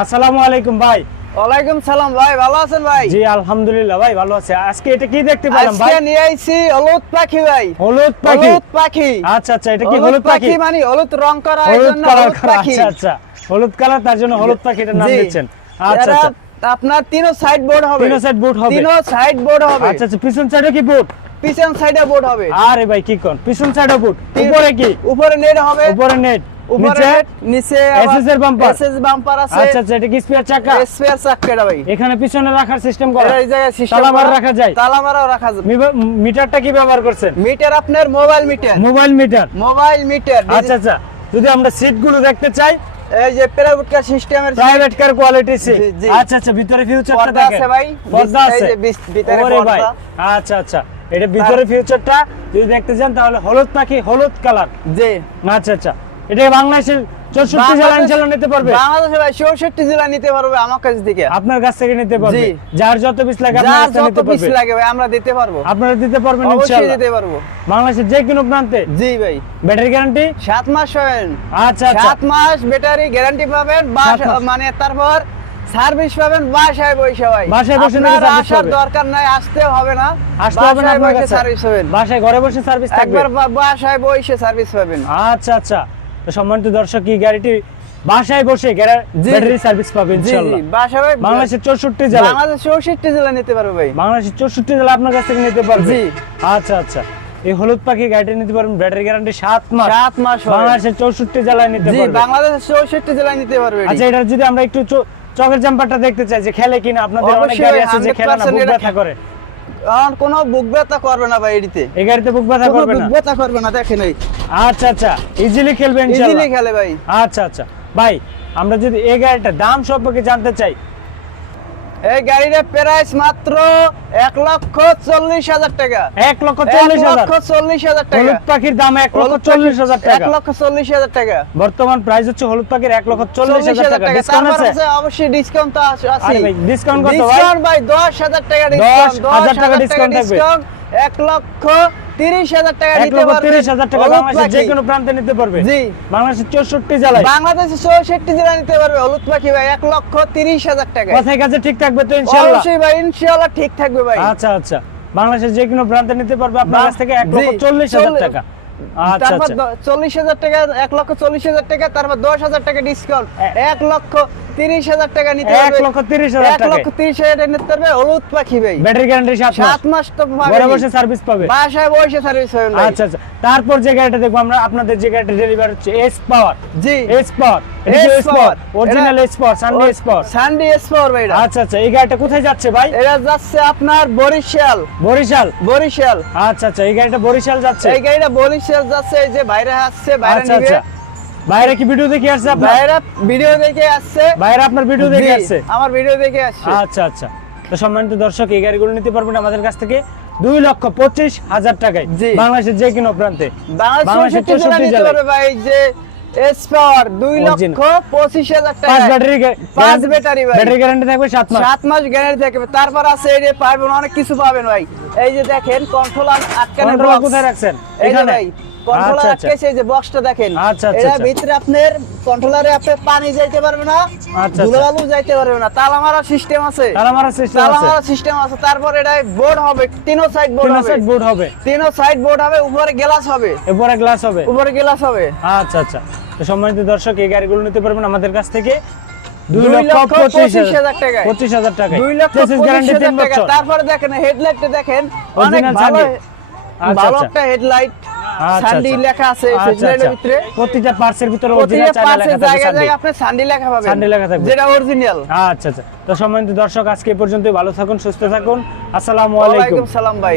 আসসালামু আলাইকুম ভাই। ওয়ালাইকুম সালাম ভাই ভালো আছেন ভাই? জি আলহামদুলিল্লাহ ভাই ভালো আছে। আজকে এটা কি দেখতে পেলাম ভাই? আজকে নিয়ে আইছি হলুদ পাখি ভাই। হলুদ পাখি? হলুদ পাখি। আচ্ছা আচ্ছা এটা কি হলুদ পাখি? মানে হলুদ রং করা হলুদ জন্য হলুদ পাখি। আচ্ছা আচ্ছা। হলুদ কালার তার জন্য হলুদ পাখিটার নাম জি। দিচ্ছেন। আচ্ছা আচ্ছা। আপনার তিনো সাইড বোর্ড হবে। তিনো side board হবে। তিনো সাইড বোর্ড হবে। আচ্ছা আচ্ছা পিছন সাইডে কি বুট পিছন সাইডে বোর্ড হবে। আরে ভাই কি কোন? পিছন সাইডে বুট উপরে কি? উপরে নেট হবে। উপরে নেট উপরে নিচে? এসএস বাম্পার আছে। আচ্ছা আচ্ছা এটা কি স্পেয়ার চাকা? স্পেয়ার চাক্কাটা ভাই। এখানে পিছনে রাখার সিস্টেম করা। এই জায়গায় সিস্টেম তালা মারা রাখা যায়। তালা মারাও রাখা যায়। মিটারটা কি ব্যবহার করছেন? মিটার আপনার mobile meter mobile meter mobile meter আচ্ছা আচ্ছা যদি আমরা সিটগুলো দেখতে চাই এই যে প্রাইভেট সিস্টেমের প্রাইভেট কার কোয়ালিটি সিট জি, জি। আচ্ছা আচ্ছা ভিতরে ফিউচারটা পর্দা দেখেন। আছে ভাই, পর্দা আছে। ভিতরে ভাই পর্দা। আচ্ছা আচ্ছা এটা ভিতরে ফিউচারটা যদি দেখতে চান তাহলে হলুদ পাখি হলুদ কালার? জি। আচ্ছা আচ্ছা। এটা বাংলাদেশের চৌষট্টি জেলা নিতে পারবে। বাংলাদেশে ভাই চৌষট্টি জেলা নিতে পারবে আমার কাছ থেকে। আপনার কাছ থেকে নিতে পারবে। যার যত পিস লাগে আপনার কাছ থেকে পিস লাগে ভাই আমরা দিতে পারব। আপনারা দিতে পারবেন ইনশাআল্লাহ দিতে পারব। বাংলাদেশের যে কোনো প্রান্তে। জি ভাই। Battery guarantee? সাত মাস পাবেন। আচ্ছা আচ্ছা। সাত মাস ব্যাটারি গ্যারান্টি পাবেন। মানে তারপর সার্ভিস পাবেন বাসায় বসে ভাই। বাসায় বসে নাকি আসার দরকার নাই আসতেও হবে না। আসতে হবে না বাসায় আপনার কাছে। সার্ভিস পাবেন। বাসায় ঘরে বসে সার্ভিস থাকবে। একবার বাসায় বসে সার্ভিস পাবেন। আচ্ছা আচ্ছা। তো সম্মানিত দর্শক কি গাড়িটি বাসায় বসে ব্যাটারি সার্ভিস পাবে জি জি ইনশাআল্লাহ বাংলাদেশের চৌষট্টি জেলা বাংলাদেশ চৌষট্টি জেলা নিতে পারবে ভাই। বাংলাদেশের চৌষট্টি জেলা আপনার কাছ থেকে নিতে পারবে। জি। আচ্ছা আচ্ছা। এই হলুদ পাখি গাড়িটা নিতে পারবেন ব্যাটারি গ্যারান্টি সাত মাস। সাত মাস হবে। বাংলাদেশের চৌষট্টি জেলায় নিতে জি বাংলাদেশের চৌষট্টি জেলা নিতে পারবে আচ্ছা এটা যদি আমরা একটু চকের জাম্পারটা দেখতে চাই যে খেলে কিনা আপনাদের অনেক গাড়ি আছে যে খেলে না বুক ব্যথা করে। কারণ কোনো বুক ব্যথা করবে না ভাই এটিতে এই গাড়িতে বুক ব্যথা করবে বুক না? ব্যথা করবে না দেখেন এই। আচ্ছা আচ্ছা ইজিলি খেলবেন ইজিলি খেলে ভাই। আচ্ছা আচ্ছা। ভাই আমরা যদি এই গাড়িটা দাম সম্পর্কে জানতে চাই এই গাড়িটার প্রাইস মাত্র এক লক্ষ চল্লিশ হাজার টাকা। এক লক্ষ চল্লিশ হাজার। লক্ষ চল্লিশ হাজার টাকা। হলুদ পাখির দাম এক লক্ষ চল্লিশ হাজার পাখি- এক লক্ষ চল্লিশ হাজার টাকা। বর্তমান প্রাইস হচ্ছে হলুদ পাখির এক লক্ষ চল্লিশ হাজার হাজার টাকা। টাকা। ডিসকাউন্ট আছে? অবশ্যই ডিসকাউন্ট তো আছে ভাই, কত ভাই? ডিসকাউন্ট ভাই দশ হাজার টাকা ডিসকাউন্ট 10,000 টাকা discount থাকবে। ডিসকাউন্ট এক লক্ষ তিরিশ হাজার টাকা এক লক্ষ তিরিশ হাজার টাকা বাংলাদেশের যে কোনো প্রান্তে নিতে পারবে। জি। বাংলাদেশের চৌষট্টি জেলায়। বাংলাদেশে চৌষট্টি জেলা নিতে পারবে হলুদ পাখি ভাই এক লক্ষ তিরিশ হাজার টাকা। কথায় কাছে ঠিক থাকবে তো ইনশাআল্লাহ। অবশ্যই ভাই ইনশাআল্লাহ ঠিক থাকবে ভাই। আচ্ছা আচ্ছা। বাংলাদেশের যে কোনো প্রান্তে নিতে পারবে আপনার কাছ থেকে এক লক্ষ চল্লিশ হাজার টাকা। আচ্ছা তারপর আচ্ছা। চল্লিশ হাজার টাকা এক লক্ষ চল্লিশ হাজার টাকা তারপর দশ হাজার টাকা ডিসকাউন্ট এক লক্ষ তিরিশ হাজার টাকা নিতে এক লক্ষ তিরিশ হাজার এক লক্ষ তিরিশ হাজার টাকা নিতে পারবে। হলুদ পাখি ভাই। ব্যাটারি গ্যারান্টি সাত সাত মাস তো ঘরে বসে সার্ভিস পাবে। বাসায় বসে সার্ভিস আচ্ছা আচ্ছা। তারপর যে গাড়িটা দেখব আমরা আপনাদের যে গাড়িটা ডেলিভার হচ্ছে এস পাওয়ার জি। S power S power original S power Sunday S power Sunday S power ভাই আচ্ছা আচ্ছা। এই গাড়িটা কোথায় যাচ্ছে ভাই? এটা যাচ্ছে আপনার বরিশাল। বরিশাল? বরিশাল। আচ্ছা আচ্ছা। এই গাড়িটা বরিশাল যাচ্ছে? এই গাড়িটা বরিশাল যাচ্ছে এই যে বাইরে আসছে বাইরে আচ্ছা নিবে। বাইরে কি ভিডিও দেখে আসছে আপনার? বাইরে ভিডিও দেখে আসছে। বাইরে আপনার ভিডিও দেখে আসছে? আমার ভিডিও দেখে আসছে। আচ্ছা আচ্ছা। তো সম্মানিত দর্শক এই গাড়িগুলো নিতে পারবেন আমাদের কাছ থেকে দুই লক্ষ পঁচিশ হাজার টাকায় বাংলাদেশের যে কোনো প্রান্তে। বাংলাদেশের চৌষট্টি জেলা 64 নিতে জেলায়। ভাই যে এস পাওয়ার দুই লক্ষ পঁচিশ হাজার পাঁচ টাকা ব্যাটারি পাঁচ ব্যাটারি ব্যাটারি গ্যারান্টি থাকবে সাত মাস। সাত মাস গ্যারান্টি থাকবে। তারপর আছে এই যে পাবেন অনেক কিছু পাবেন ভাই। এই যে দেখেন কন্ট্রোলার আটকানো কোথায় রাখছেন? এখানে? কন্ট্রোলার আচ্ছা, আচ্ছা। আটকেছে এই যে বক্সটা দেখেন। আচ্ছা, এর। ভিতরে আপনার কন্ট্রোলারে আপনি পানি যাইতে পারবে না। ধুলোবালু যাইতে পারবে না। তালা মারা সিস্টেম আছে। মারা সিস্টেম তালা আছে। মারা সিস্টেম আছে। তারপর এটা বোর্ড হবে তিনো সাইড বোর্ড তিন হবে। সাইড বোর্ড হবে। তিনো সাইড বোর্ড হবে উপরে গ্লাস হবে। এরপরে গ্লাস হবে। উপরে গ্লাস হবে। আচ্ছা আচ্ছা। তো সম্মানিত দর্শক এই গাড়িগুলো নিতে পারবেন আমাদের কাছ থেকে তারপরে দেখেন হেডলাইটটা দেখেন অনেক ভালো। ভালো। একটা হেডলাইট সান্ডি আচ্ছা। লেখা আছে আচ্ছা, আচ্ছা। ভিতরে প্রতিটা পার্সের ভিতরে অরিজিনাল লেখা জায়গায় আপনি সান্ডি লেখা পাবেন। সানডে লেখা থাকবে। যেটা অরিজিনাল আচ্ছা আচ্ছা। তো সম্মানিত দর্শক আজকে পর্যন্ত ভালো থাকুন সুস্থ থাকুন। আসসালাম আলাইকুম। সালাম ভাই।